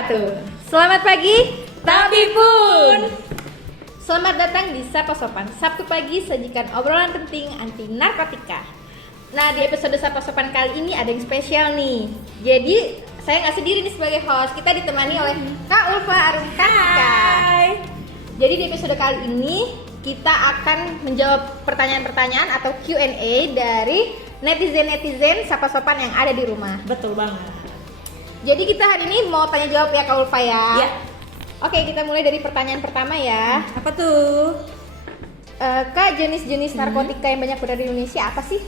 wabarakatuh. Selamat pagi, tapi pun. Selamat datang di Sapa Sopan. Sabtu pagi sajikan obrolan penting anti narkotika. Nah, di episode Sapa Sopan kali ini ada yang spesial nih. Jadi saya nggak sendiri nih sebagai host. Kita ditemani oleh Kak Ulfa Arumkatika. Hai. Jadi di episode kali ini kita akan menjawab pertanyaan-pertanyaan atau Q&A dari netizen-netizen Sapa Sopan yang ada di rumah. Betul banget. Jadi kita hari ini mau tanya jawab ya Kak Ulfa ya. Ya. Oke, kita mulai dari pertanyaan pertama ya. Apa tuh? Kak, jenis-jenis narkotika yang banyak beredar di Indonesia apa sih?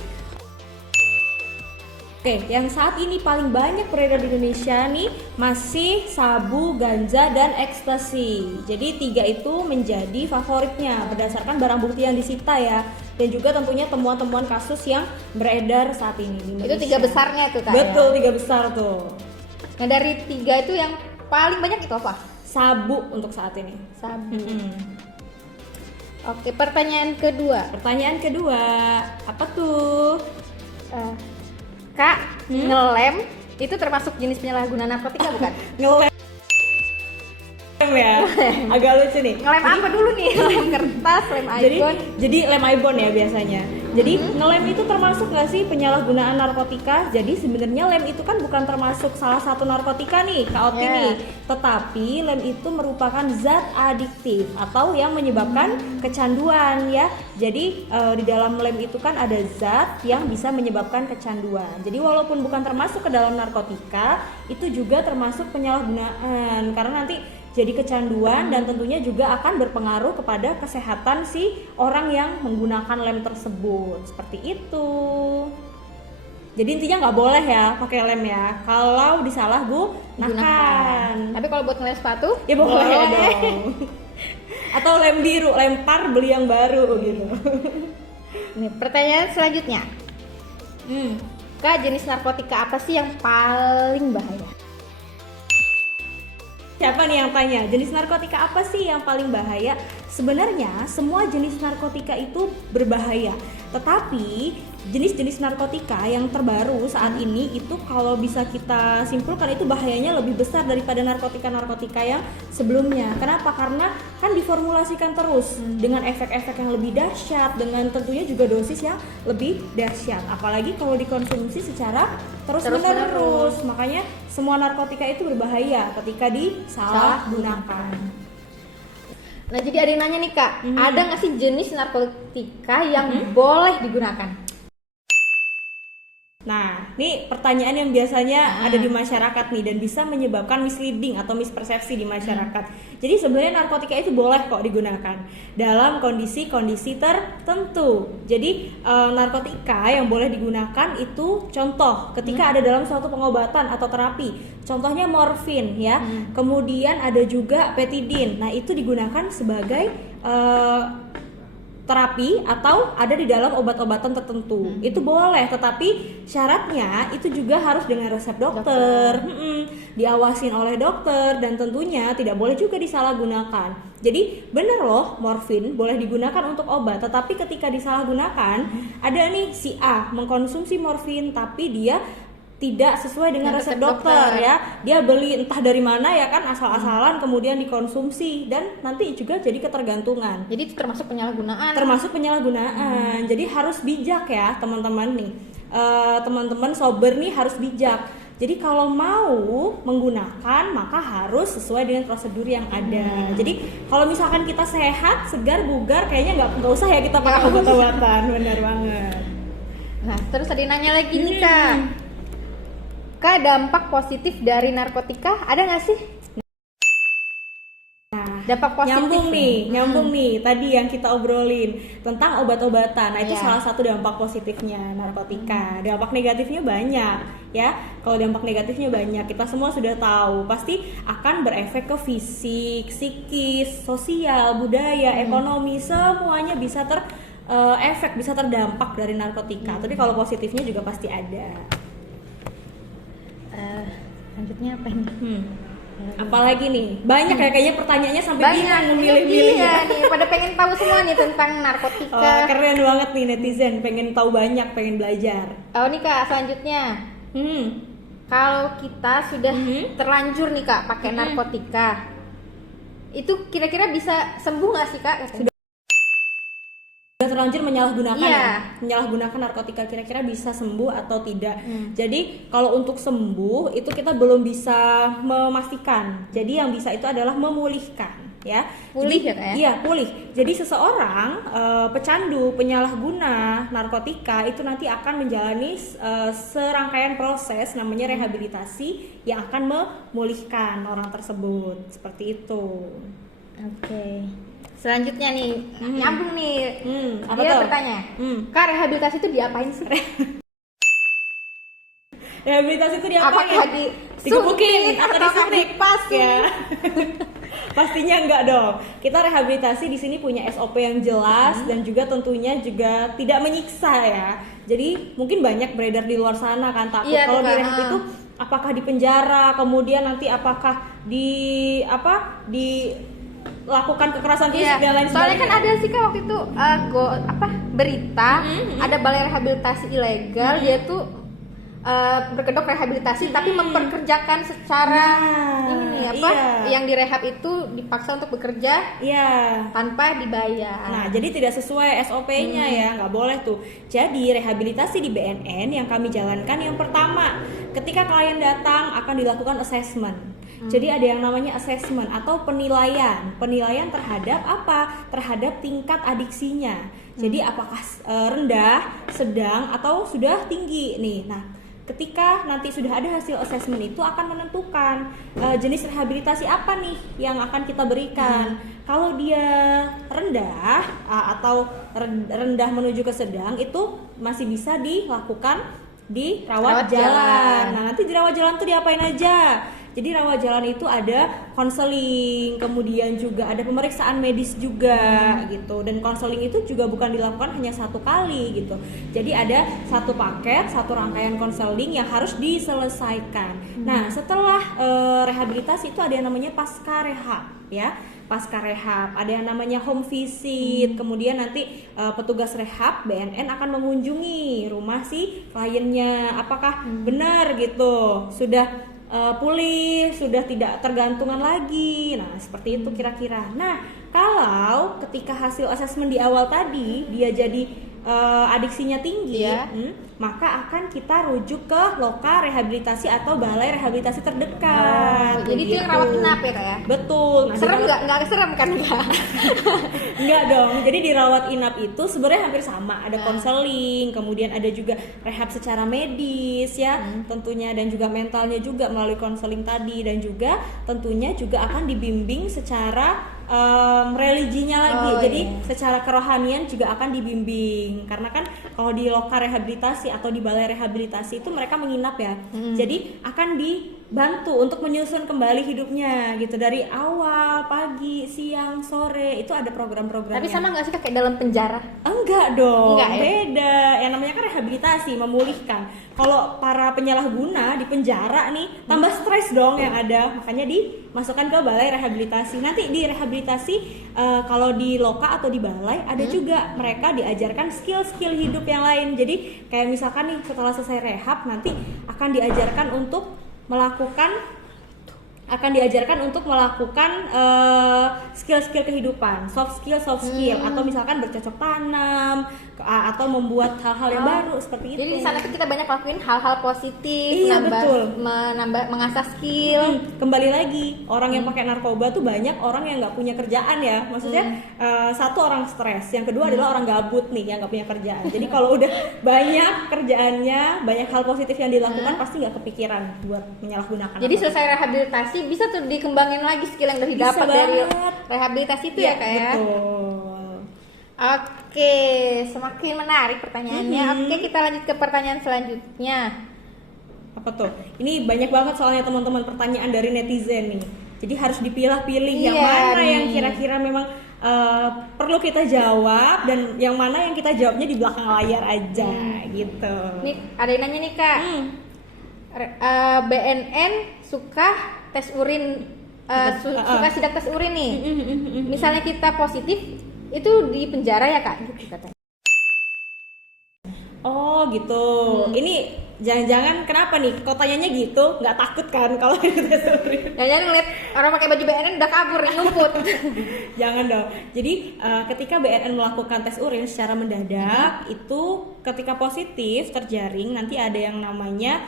Oke, yang saat ini paling banyak beredar di Indonesia nih masih sabu, ganja, dan ekstasi. Jadi tiga itu menjadi favoritnya berdasarkan barang bukti yang disita ya. Dan juga tentunya temuan-temuan kasus yang beredar saat ini di Indonesia. Itu tiga besarnya itu Kak. Betul, ya? tiga besar tuh. Nah, dari tiga itu yang paling banyak itu apa? Sabu untuk saat ini. Sabu. Oke, pertanyaan kedua. Pertanyaan kedua, apa tuh? Kak, ngelem itu termasuk jenis penyalahgunaan narkotika bukan? Ngelem ya, agak lucu nih. Ngelem apa dulu nih? Lem kertas, lem iPhone. Jadi lem iPhone ya biasanya. Jadi ngelem itu termasuk nggak sih penyalahgunaan narkotika? Jadi sebenarnya lem itu kan bukan termasuk salah satu narkotika nih, Kak Oti nih. Tetapi lem itu merupakan zat adiktif atau yang menyebabkan kecanduan ya. Jadi di dalam lem itu kan ada zat yang bisa menyebabkan kecanduan. Jadi walaupun bukan termasuk ke dalam narkotika, itu juga termasuk penyalahgunaan karena nanti jadi kecanduan dan tentunya juga akan berpengaruh kepada kesehatan si orang yang menggunakan lem tersebut. Seperti itu. Jadi intinya nggak boleh ya pakai lem ya kalau disalahgunakan. Tapi kalau buat ngelem sepatu? Ya boleh dong. Atau lem biru, lempar beli yang baru gitu. Ini pertanyaan selanjutnya. Kak, jenis narkotika apa sih yang paling bahaya? Siapa nih yang tanya? Jenis narkotika apa sih yang paling bahaya? Sebenarnya semua jenis narkotika itu berbahaya. Tetapi jenis-jenis narkotika yang terbaru saat ini itu kalau bisa kita simpulkan itu bahayanya lebih besar daripada narkotika-narkotika yang sebelumnya. Kenapa? Karena kan diformulasikan terus dengan efek-efek yang lebih dahsyat, dengan tentunya juga dosis yang lebih dahsyat. Apalagi kalau dikonsumsi secara terus-menerus. Makanya semua narkotika itu berbahaya ketika disalahgunakan. Nah, jadi ada yang nanya nih Kak, ada nggak sih jenis narkotika yang boleh digunakan? Nah, ini pertanyaan yang biasanya ada di masyarakat nih dan bisa menyebabkan misleading atau mispersepsi di masyarakat. Jadi sebenarnya narkotika itu boleh kok digunakan dalam kondisi-kondisi tertentu. Jadi narkotika yang boleh digunakan itu contoh ketika ada dalam suatu pengobatan atau terapi. Contohnya morfin ya. Kemudian ada juga petidin. Nah, itu digunakan sebagai terapi atau ada di dalam obat-obatan tertentu. Itu boleh, tetapi syaratnya itu juga harus dengan resep dokter. Diawasin oleh dokter dan tentunya tidak boleh juga disalahgunakan. Jadi benar loh, morfin boleh digunakan untuk obat, tetapi ketika disalahgunakan ada nih si A mengkonsumsi morfin tapi dia tidak sesuai dengan resep dokter ya. Dia beli entah dari mana ya kan, asal-asalan kemudian dikonsumsi dan nanti juga jadi ketergantungan. Jadi itu termasuk penyalahgunaan. Termasuk penyalahgunaan. Jadi harus bijak ya teman-teman nih. Teman-teman sober nih harus bijak. Jadi kalau mau menggunakan maka harus sesuai dengan prosedur yang ada. Jadi kalau misalkan kita sehat, segar, bugar, kayaknya nggak usah ya kita pakai obat-obatan. Benar banget. Nah, terus ada yang nanya lagi nih Kak. Kak, dampak positif dari narkotika ada nggak sih? Nah, dampak positif nyambung nih tadi yang kita obrolin tentang obat-obatan. Nah, itu Iya. salah satu dampak positifnya narkotika. Dampak negatifnya banyak ya. Kalau dampak negatifnya banyak, kita semua sudah tahu pasti akan berefek ke fisik, psikis, sosial, budaya, ekonomi, semuanya bisa efek, bisa terdampak dari narkotika. Tapi kalau positifnya juga pasti ada. Selanjutnya apa ini? Apalagi nih? Banyak ya kayaknya pertanyaannya sampai Banyak bingung memilih-milih. Iya nih, pada pengen tahu semua nih tentang narkotika. Keren banget nih netizen, pengen tahu banyak, pengen belajar. Oh nih Kak, selanjutnya. kalau kita sudah terlanjur nih Kak pakai narkotika, itu kira-kira bisa sembuh nggak sih Kak? Sudah terlanjur menyalahgunakan Iya. menyalahgunakan narkotika, kira-kira bisa sembuh atau tidak. Jadi kalau untuk sembuh itu kita belum bisa memastikan. Jadi yang bisa itu adalah memulihkan, ya. Pulih Jadi, ya, Kak, ya? Iya, pulih. Jadi seseorang pecandu, penyalahguna narkotika itu nanti akan menjalani serangkaian proses namanya rehabilitasi yang akan memulihkan orang tersebut. Seperti itu. Oke. Selanjutnya nih, nyambung nih. Apa Dia tuh? bertanya, Kak rehabilitasi itu diapain sih? Rehabilitasi itu diapain? Apakah Digebukin atau apakah disuntik? dipasung? Ya. Pastinya enggak dong. Kita rehabilitasi di sini punya SOP yang jelas dan juga tentunya juga tidak menyiksa ya. Jadi mungkin banyak beredar di luar sana kan takut Iya, kalau tuh, di Kak. rehab itu apakah di penjara, kemudian nanti apakah dilakukan kekerasan fisik Iya, dan lain soalnya kan sebagainya. ada sih Kak waktu itu berita ada balai rehabilitasi ilegal, dia tuh berkedok rehabilitasi tapi memperkerjakan secara yang direhab itu dipaksa untuk bekerja Iya. tanpa dibayar. Nah, jadi tidak sesuai SOP-nya ya, nggak boleh tuh. Jadi rehabilitasi di BNN yang kami jalankan yang pertama, ketika klien datang akan dilakukan assessment. Jadi ada yang namanya assessment atau penilaian terhadap apa? Terhadap tingkat adiksinya. Jadi apakah rendah, sedang, atau sudah tinggi nih. Nah, ketika nanti sudah ada hasil assessment itu akan menentukan jenis rehabilitasi apa nih yang akan kita berikan. Kalau dia rendah atau rendah menuju ke sedang itu masih bisa dilakukan di rawat jalan. Nah, nanti di rawat jalan tuh diapain aja? Jadi rawat jalan itu ada konseling, kemudian juga ada pemeriksaan medis juga gitu. Dan konseling itu juga bukan dilakukan hanya satu kali gitu. Jadi ada satu paket, satu rangkaian konseling yang harus diselesaikan. Nah, setelah rehabilitasi itu ada yang namanya pasca rehab ya. Pasca rehab, ada yang namanya home visit. Kemudian nanti petugas rehab BNN akan mengunjungi rumah si kliennya, apakah benar gitu sudah pulih, sudah tidak tergantungan lagi. Nah, seperti itu kira-kira. Nah, kalau ketika hasil asesmen di awal tadi dia jadi adiksinya tinggi, maka akan kita rujuk ke loka rehabilitasi atau balai rehabilitasi terdekat. Jadi itu yang rawat inap ya Kak ya? Betul. Nah, Serem nggak serem kan Kak? Enggak dong. Jadi di rawat inap itu sebenarnya hampir sama. Ada konseling, kemudian ada juga rehab secara medis ya, tentunya, dan juga mentalnya juga melalui konseling tadi, dan juga tentunya juga akan dibimbing secara religinya lagi. Jadi secara kerohanian juga akan dibimbing. Karena kan kalau di loka rehabilitasi atau di balai rehabilitasi itu mereka menginap ya. Jadi akan dibantu untuk menyusun kembali hidupnya gitu dari awal, pagi, siang, sore, itu ada program-programnya. Tapi sama nggak sih Kak kayak dalam penjara? Enggak dong, Enggak, ya? beda. Yang namanya kan rehabilitasi, memulihkan. Kalau para penyalahguna di penjara nih tambah stres dong yang ada, makanya dimasukkan ke balai rehabilitasi. Nanti di rehabilitasi kalau di loka atau di balai ada juga mereka diajarkan skill-skill hidup yang lain. Jadi kayak misalkan nih setelah selesai rehab nanti akan diajarkan untuk melakukan skill-skill kehidupan, soft skill atau misalkan bercocok tanam atau membuat hal-hal yang baru seperti itu. Jadi di sana tuh kita banyak lakuin hal-hal positif, Iya, betul. mengasah skill. Kembali lagi, orang yang pakai narkoba tuh banyak orang yang nggak punya kerjaan ya. Maksudnya satu orang stres, yang kedua adalah orang gabut nih yang nggak punya kerjaan. Jadi kalau udah banyak kerjaannya, banyak hal positif yang dilakukan, pasti nggak kepikiran buat menyalahgunakan. Jadi selesai rehabilitasi bisa tuh dikembangin lagi skill yang udah didapat dari rehabilitasi itu ya Kak ya. Betul. Oke, semakin menarik pertanyaannya. Oke, kita lanjut ke pertanyaan selanjutnya. Apa tuh? Ini banyak banget soalnya teman-teman pertanyaan dari netizen nih. Jadi harus dipilah-pilih yang mana yang kira-kira memang perlu kita jawab dan yang mana yang kita jawabnya di belakang layar aja gitu. Nih, ada yang nanya nih Kak. BNN suka tes urin, suka sidak tes urin nih. Misalnya kita positif, itu di penjara ya Kak? Gitu katanya. Oh gitu. Ini Jangan-jangan kenapa nih? Kok tanyanya gitu? Nggak takut kan kalau tes urin? Jangan ngeliat orang pakai baju BNN udah kabur ngumpet. Jangan dong. Jadi ketika BNN melakukan tes urin secara mendadak itu ketika positif terjaring nanti ada yang namanya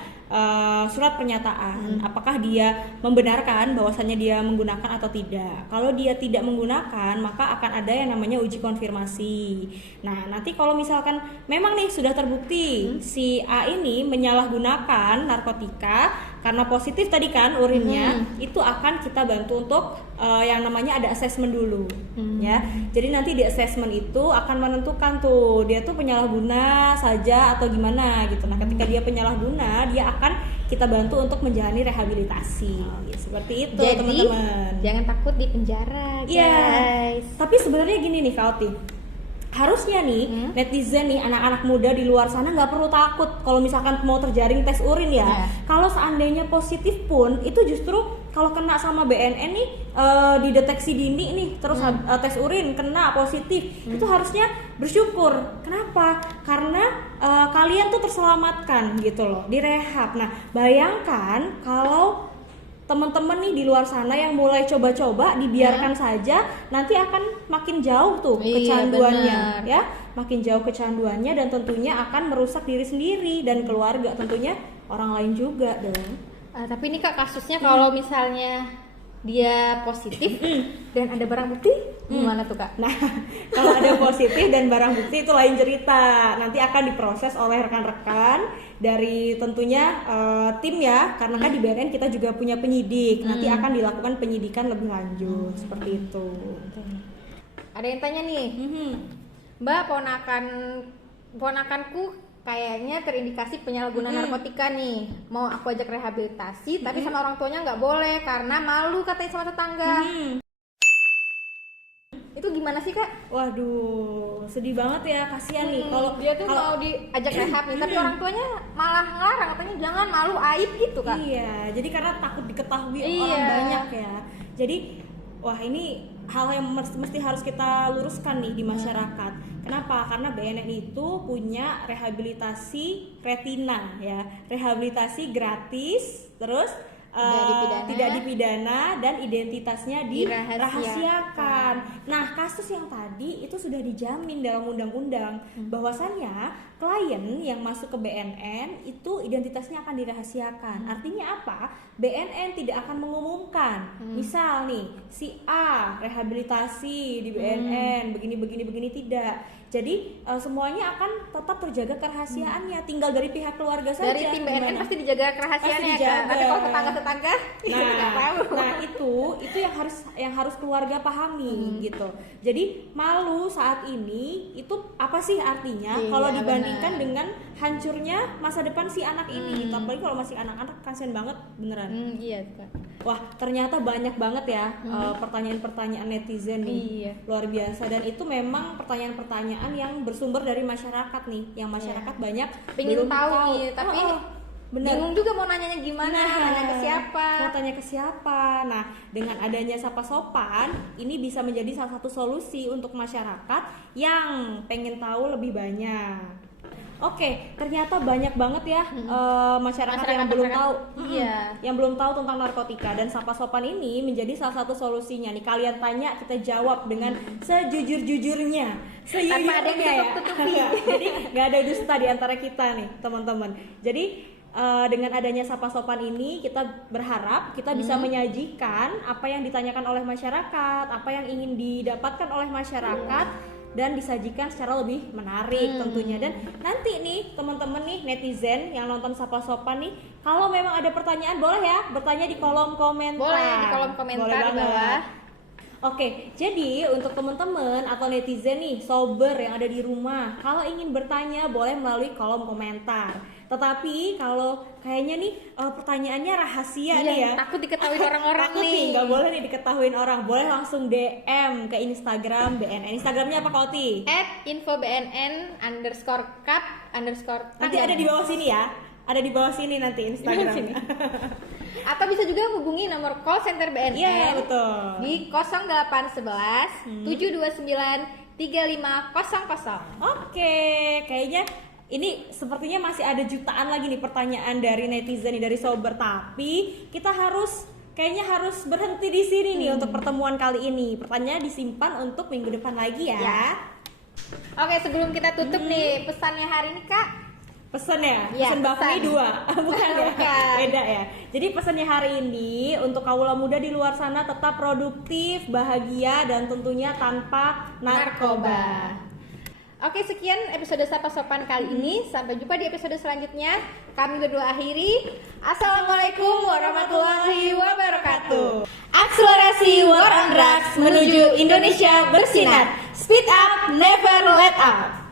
surat pernyataan apakah dia membenarkan bahwasannya dia menggunakan atau tidak. Kalau dia tidak menggunakan maka akan ada yang namanya uji konfirmasi. Nah nanti kalau misalkan memang nih sudah terbukti si A ini menyalahgunakan narkotika karena positif tadi kan urinnya, itu akan kita bantu untuk yang namanya ada assessment dulu ya. Jadi nanti di assessment itu akan menentukan tuh dia tuh penyalahguna saja atau gimana gitu. Nah ketika dia penyalahguna dia akan kita bantu untuk menjalani rehabilitasi seperti itu. Jadi, teman-teman jangan takut di penjara guys. Tapi sebenarnya gini nih Kak Oti, harusnya nih netizen nih anak-anak muda di luar sana nggak perlu takut kalau misalkan mau terjaring tes urin ya. Kalau seandainya positif pun itu justru kalau kena sama BNN nih dideteksi dini nih terus tes urin kena positif itu harusnya bersyukur. Kenapa? Karena kalian tuh terselamatkan gitu loh, direhab. Nah bayangkan kalau teman-teman nih di luar sana yang mulai coba-coba dibiarkan saja, nanti akan makin jauh tuh kecanduannya ya, makin jauh kecanduannya dan tentunya akan merusak diri sendiri dan keluarga, tentunya orang lain juga dong. Tapi ini Kak kasusnya kalau misalnya dia positif dan ada barang bukti gimana tuh Kak? Nah kalau ada positif dan barang bukti itu lain cerita, nanti akan diproses oleh rekan-rekan dari tentunya tim ya, karena kan di BNN kita juga punya penyidik, nanti akan dilakukan penyidikan lebih lanjut seperti itu. Ada yang tanya nih, Mbak ponakanku kayaknya terindikasi penyalahgunaan narkotika nih, mau aku ajak rehabilitasi tapi sama orang tuanya nggak boleh karena malu katanya sama tetangga. Itu gimana sih Kak? Waduh, sedih banget ya, kasihan nih kalau dia tuh mau diajak rehab nih, tapi orang tuanya malah ngelarang, katanya jangan, malu, aib gitu Kak. Iya, jadi karena takut diketahui orang banyak ya. Jadi wah ini hal yang mesti harus kita luruskan nih di masyarakat. Kenapa? Karena BNN itu punya rehabilitasi retina ya, rehabilitasi gratis, terus tidak dipidana dan identitasnya dirahasiakan. Nah, kasus yang tadi itu sudah dijamin dalam undang-undang bahwasannya klien yang masuk ke BNN itu identitasnya akan dirahasiakan. Artinya apa? BNN tidak akan mengumumkan. Misal nih, si A rehabilitasi di BNN begini tidak. Jadi semuanya akan tetap terjaga kerahasiaannya, tinggal dari pihak keluarga saja. Dari tim BNN pasti dijaga kerahasiaannya kan. Tapi kalau tetangga-tetangga nah itu yang harus keluarga pahami gitu. Jadi malu saat ini itu apa sih artinya kalau dibandingkan dengan hancurnya masa depan si anak ini. Apalagi kalau masih anak-anak, kasian banget beneran. Iya Kak. Wah ternyata banyak banget ya pertanyaan-pertanyaan netizen nih, luar biasa. Dan itu memang pertanyaan-pertanyaan yang bersumber dari masyarakat nih, yang masyarakat banyak pengen tahu nih, tapi bingung juga mau nanyanya gimana, nanya ke siapa. Mau tanya ke siapa? Nah, dengan adanya Sapa Sopan, ini bisa menjadi salah satu solusi untuk masyarakat yang pengen tahu lebih banyak. Oke, ternyata banyak banget ya masyarakat yang belum tahu, yang belum tahu tentang narkotika, dan Sapa Sopan ini menjadi salah satu solusinya nih. Kalian tanya, kita jawab dengan sejujur-jujurnya, tanpa ada yang tutup-tutupi. Jadi nggak ada dusta di antara kita nih, teman-teman. Jadi dengan adanya Sapa Sopan ini kita berharap kita bisa menyajikan apa yang ditanyakan oleh masyarakat, apa yang ingin didapatkan oleh masyarakat, dan disajikan secara lebih menarik tentunya. Dan nanti nih teman-teman nih netizen yang nonton Sapa Sopan nih, kalau memang ada pertanyaan boleh ya bertanya di kolom komentar. Boleh di kolom komentar di bawah. Oke, jadi untuk teman-teman atau netizen nih sober yang ada di rumah, kalau ingin bertanya boleh melalui kolom komentar. Tetapi kalau kayaknya nih pertanyaannya rahasia nih ya, takut diketahui orang-orang nih. Nggak boleh nih diketahuin orang, boleh langsung DM ke Instagram BNN. Instagramnya apa Koti? @infobnn_cup_. Nanti ada di bawah sini ya, ada di bawah sini nanti Instagramnya. Atau bisa juga hubungi nomor call center BNN. Iya betul. Di 0811 729 3500. Oke, kayaknya ini sepertinya masih ada jutaan lagi nih pertanyaan dari netizen nih, dari sober, tapi kita kayaknya harus berhenti di sini nih untuk pertemuan kali ini. Pertanyaannya disimpan untuk minggu depan lagi ya. Oke, sebelum kita tutup nih, pesannya hari ini Kak. Pesen ya? Iya, Pesen Bafni pesan. 2 bukan ya? Bukan. Beda ya. Jadi pesannya hari ini untuk kaula muda di luar sana tetap produktif, bahagia, dan tentunya tanpa narkoba. Oke, sekian episode Sapa Sopan kali ini. Sampai jumpa di episode selanjutnya. Kami berdua akhiri. Assalamualaikum warahmatullahi wabarakatuh. Akselerasi War on Drugs menuju Indonesia bersinar. Speed up, never let up.